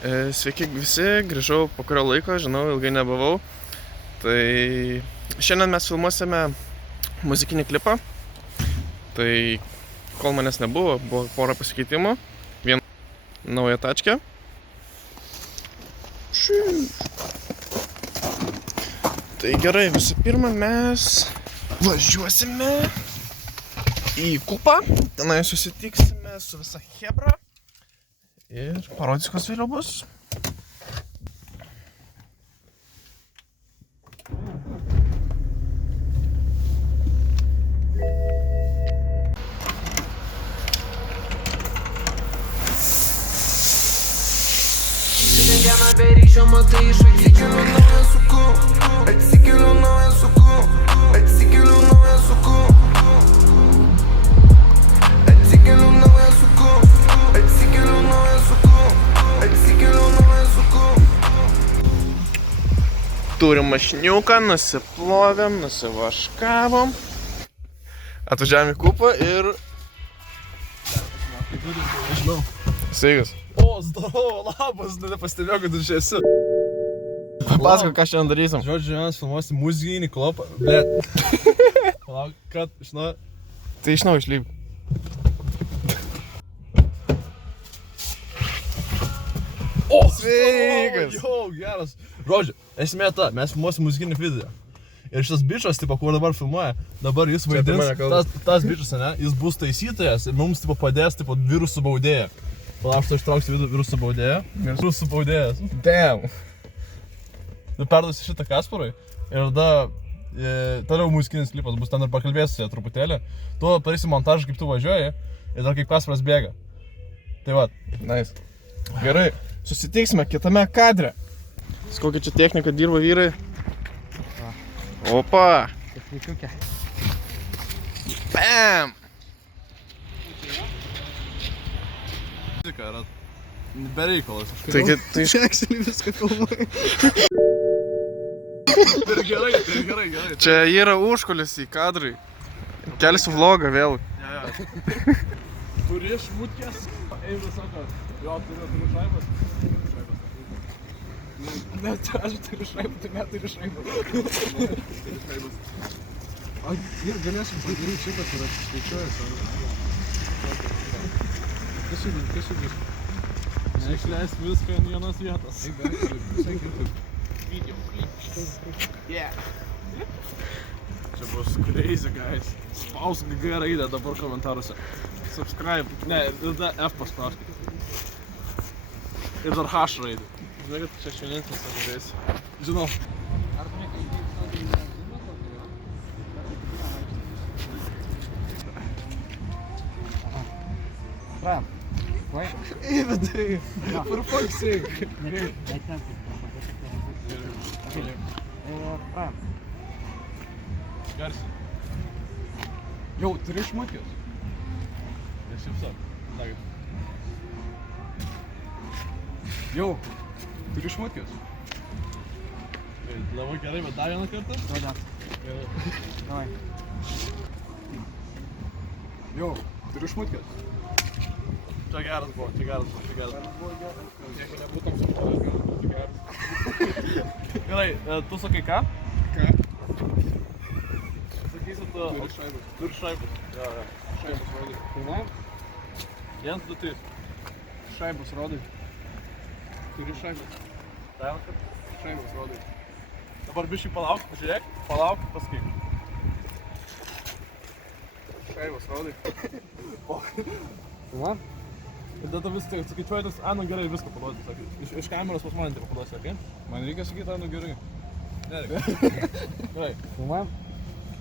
Sveiki visi, grįžau po kurio laiko, žinau, ilgai nebuvau. Tai šiandien mes filmuosime muzikinį klipą. Tai kol manęs nebuvo, buvo pora pasikeitimų. Viena nauja tačkė. Tai gerai, visų pirma mes važiuosime į Kupą. Tenai susitiksime su visa chebra. Ir parodysiu, kas vėliau bus. Turim mašiniuką, nusiplovėm, nusivaškavom. Atvažiavom į Kupą ir... Nežinau. Sveikas. O, zdorovo, labas, nepastebėjau, kad tu čia esi. Papasakok, ką šiandien darysim. Žodžiu, mes filmuosim muzikinį klipą, bet... Palauk, kad, žinau... Tai iš naujo išlyg. O, sveikas. Jau, geras. Žodžiu, esmė ta, mes filmuosim muzikinį video. Ir šitas bičas, tipo, kur dabar filmuoja, dabar jis vaidins, tas bičas, ne, jis bus taisytojas ir mums, tipo, padės, tipo, virusų baudėją. Palauk, aš to ištrauksiu virusų baudėją. Virusų baudėjas. Damn. Tu perduosi šitą Kasparui ir tada toliau muzikinis klipas bus, ten ir pakalbėsiu truputėlį. Tu padarysi montažą, kaip tu važiuoji ir dar kaip Kasparas bėga. Tai va. Nice. Gerai, susitiksime kitame kadre. Kokia čia technika dirba vyrai? Opa! Technikiukė. Bam! Muzika yra bereikalas. Taigi, tai iš... Actually viską filmuoju. Tai gerai. Čia yra užkulisiai kadrai. Kelsiu vlogą vėl. Ja. Turi šmutkės. Eivas sako, jo, turiu šaibas. Ne, aš turiu šaibą, tu neturi šaibą. O, ir galėsim padaryti šitą, kur atsiskaičiuoja savo. Kas judės? Neišleis viską ant vienos vietos. Video klip. Yeah. Čia bus crazy, guys. Spausk G raidę dabar komentaruose. Subscribe. Ne, ir dar F paspauskite. Ir dar H raidę. Žinai, kad čia švienintis nežaisi. Žinau. Pram. Vai? Įvedai. For fuck's sake. Pram. Garsiai. Jau, turi šmutkės? Nešipsok. Jau, turi šmutkės? Labai gerai, bet dar vieną kartą? Gerai. Davai. Jau, turi šmutkės? Čia geras buvo. Jeigu nebūtum supolęs, gal būtų geras. Gerai, tu sakai ką? Ką? Sakysi tu... Turi šaibus. Turi šaibus. Jo. Šaibus rodai. Filmuojam? 1, 2, 3. Šaibus rodai. Turi šaibus. Dar kad? Šaibus rodai. Dabar biškai palauk, žiūrėk, palauk, pasakyk. Šaibus rodai. Filmuojam? Ir tada viską skaičiuoji tas, nu gerai, viską paduoti, sakai. Iš kameros pas mane taip paduosi, okei? Man reikia sakyti, nu gerai. Nereikia. Gerai. Filmuojam?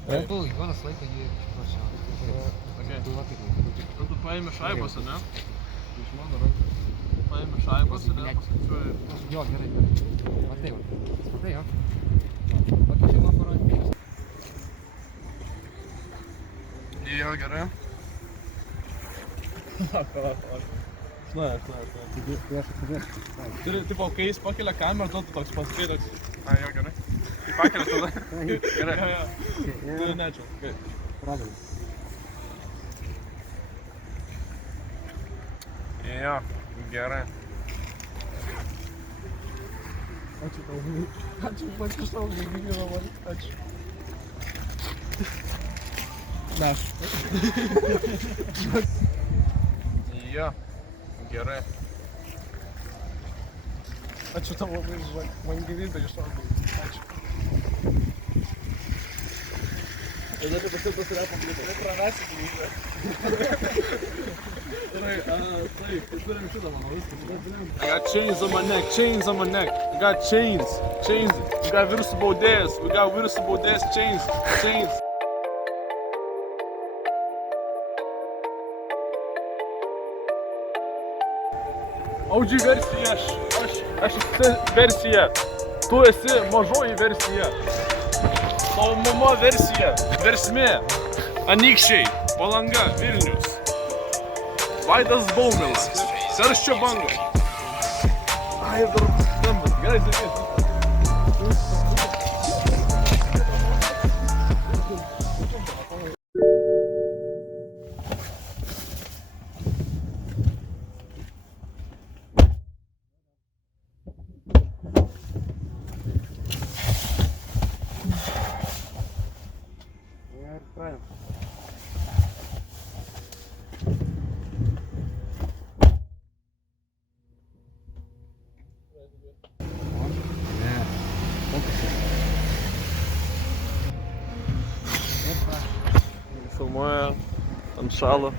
Tu, Jonas laiko jį prašau. Okay. Tu paėmė šaibos, ne? Iš mano rankos. Paėmė šaibos ir paskaičiuoji. Jo, gerai. Matai, matai, jo? Pakeičiu man parodį. Jo, gerai. Žinai. Turi, tipo, kai jis pakelia kamerą, tu toks pasakai toks. Jo, gerai. Tai pakelia tada. Gerai. Jo. Tai ne čia. Pradedam. Jo, gerai. Ačiū tau, žinai. Ačiū, man kažtau, gyvybė man. Ačiū. Neš. Jo, gerai. Ačiū tau labai, man gyvybė išaugo. Ačiū. Ir dar pasiektas repo klipas. Tai prarasi gyvybę. Gerai, taip, tai turim šitą, manau, viskas. I got chains on my neck, chains on my neck. I got chains, chains. We got virusų baudėjas, chains, chains. OG versija, aš esu versija. Tu esi mažoji versija. Tavo mama versija, versmė. Anykščiai, Palanga, Vilnius. Vaidas Baumilas, Karščio bangos. Ai, dar skambas, gerai sakyti. Filmuoja, ant šalo.